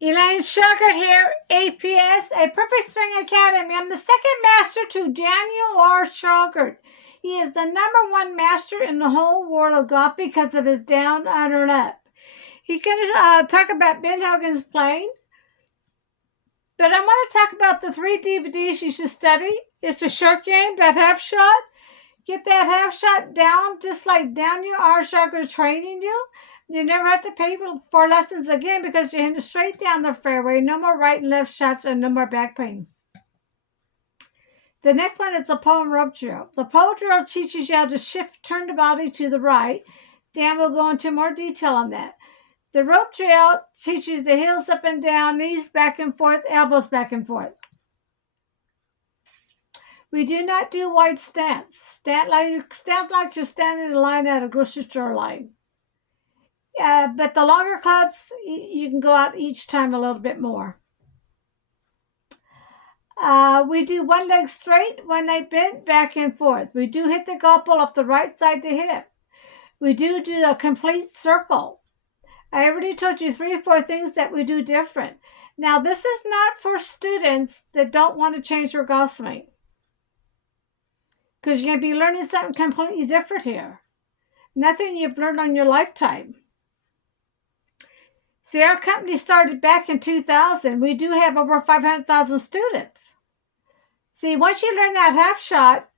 Elaine Shauger here, APS, a Perfect Swing Academy. I'm the second master to Daniel R. Shauger. He is the #1 master in the whole world of golf because of his down, under, and up. He can talk about Ben Hogan's playing, but I want to talk about the 3 DVDs you should study. It's the short game, that half shot. Get that half shot down just like Daniel R. Shauger is training you. You never have to pay for lessons again because you're hitting straight down the fairway. No more right and left shots and no more back pain. The next one is the pole and rope drill. The pole drill teaches you how to turn the body to the right. Dan will go into more detail on that. The rope drill teaches the heels up and down, knees back and forth, elbows back and forth. We do not do wide stance. Stand like you're standing in line at a grocery store line. But the longer clubs, you can go out each time a little bit more. We do one leg straight, one leg bent, back and forth. We do hit the golf ball off the right side to hip. We do a complete circle. I already told you 3 or 4 things that we do different. Now, this is not for students that don't want to change their golf swing, because you're going to be learning something completely different here. Nothing you've learned on your lifetime. See, our company started back in 2000. We do have over 500,000 students. See, once you learn that half shot,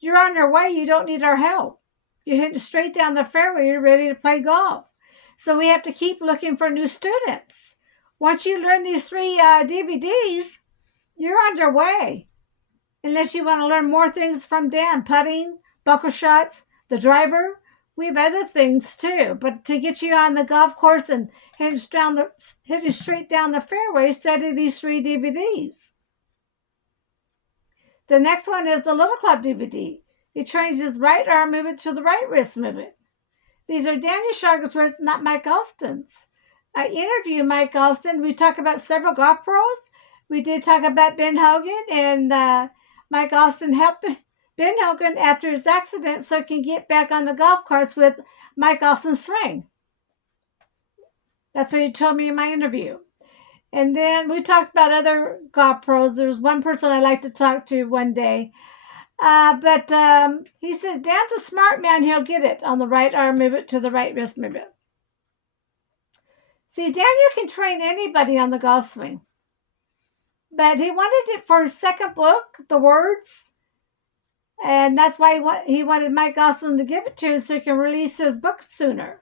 you're on your way. You don't need our help. You're hitting straight down the fairway. You're ready to play golf. So we have to keep looking for new students. Once you learn these 3 DVDs, you're on your way. Unless you want to learn more things from Dan, putting, buckle shots, the driver. We have other things too, but to get you on the golf course and hitting straight down the fairway, study these 3 DVDs. The next one is the Little Club DVD. It trains his right arm movement to the right wrist movement. These are Daniel Shauger's words, not Mike Alston's. I interviewed Mike Alston. We talk about several golf pros. We did talk about Ben Hogan, and Mike Alston helped Ben Hogan after his accident so he can get back on the golf course with Mike Alston's swing. That's what he told me in my interview. And then we talked about other golf pros. There's one person I like to talk to one day. But he says, Dan's a smart man. He'll get it on the right arm movement to the right wrist movement. See, Daniel can train anybody on the golf swing. But he wanted it for his second book, The Words. And that's why he wanted Mike Alston to give it to him so he can release his book sooner.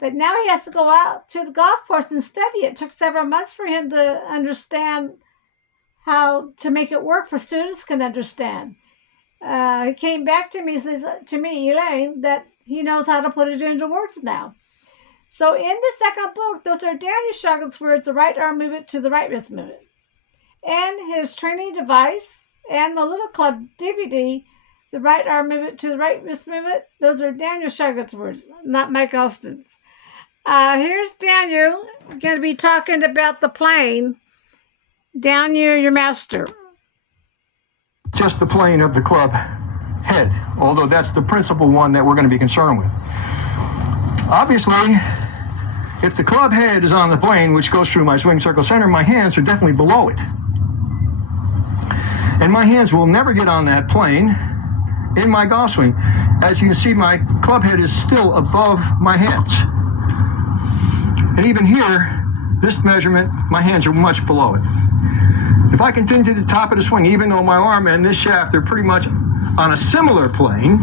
But now he has to go out to the golf course and study it. It took several months for him to understand how to make it work for students can understand. He came back to me, says to me, Elaine, that he knows how to put it into words now. So in the second book, those are Daniel Shauger's words, the right arm movement to the right wrist movement. And his training device, and the Little Club DVD, the right arm movement to the right wrist movement, those are Daniel Shauger's words, not Mike Alston's. Here's Daniel. We're going to be talking about the plane. Daniel, your master. Just the plane of the club head, although that's the principal one that we're going to be concerned with. Obviously, if the club head is on the plane, which goes through my swing circle center, my hands are definitely below it. And my hands will never get on that plane in my golf swing. As you can see, my club head is still above my hands. And even here, this measurement, my hands are much below it. If I continue to the top of the swing, even though my arm and this shaft are pretty much on a similar plane,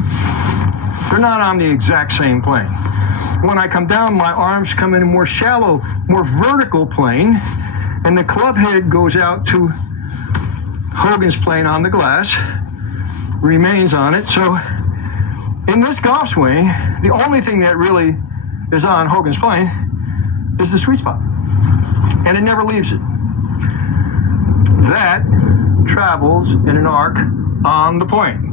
they're not on the exact same plane. When I come down, my arms come in a more shallow, more vertical plane, and the club head goes out to Hogan's plane on the glass, remains on it. So in this golf swing, the only thing that really is on Hogan's plane is the sweet spot, and it never leaves it. That travels in an arc on the plane.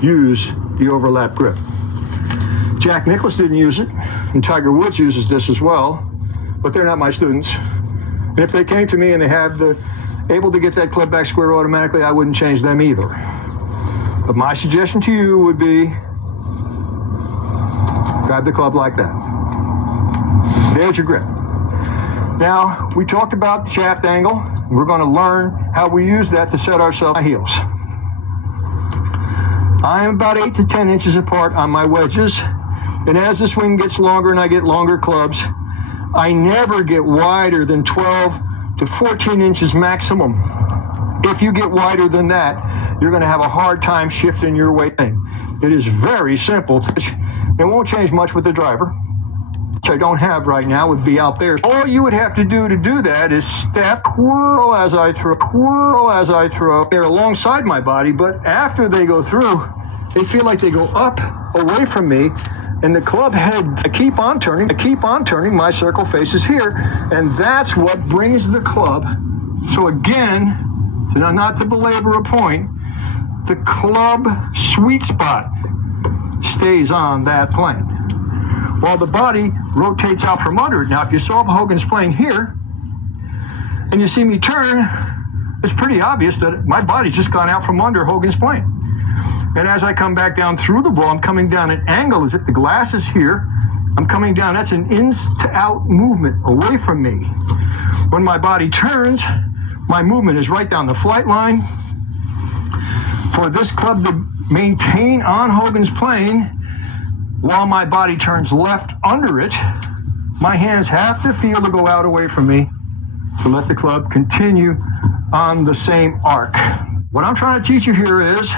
Use the overlap grip. Jack Nicklaus didn't use it, and Tiger Woods uses this as well, but they're not my students. And if they came to me and they had able to get that club back square automatically, I wouldn't change them either. But my suggestion to you would be Grab the club like that. There's your grip. Now, we talked about shaft angle. We're going to learn how we use that to set ourselves heels. I am about 8 to 10 inches apart on my wedges, and as the swing gets longer and I get longer clubs, I never get wider than 12 to 14 inches maximum. If you get wider than that, you're going to have a hard time shifting your weight. It is very simple. It won't change much with the driver, which I don't have right now, would be out there. All you would have to do that is step, twirl as I throw, twirl as I throw. They're alongside my body, but after they go through, they feel like they go up away from me, and the club head, I keep on turning, my circle faces here, and that's what brings the club. So again, not to belabor a point, the club sweet spot stays on that plane, while the body rotates out from under it. Now, if you saw Hogan's plane here, and you see me turn, it's pretty obvious that my body's just gone out from under Hogan's plane. And as I come back down through the ball, I'm coming down at an angle as if the glass is here. I'm coming down, that's an in to out movement away from me. When my body turns, my movement is right down the flight line. For this club to maintain on Hogan's plane, while my body turns left under it, my hands have to feel to go out away from me to let the club continue on the same arc. What I'm trying to teach you here is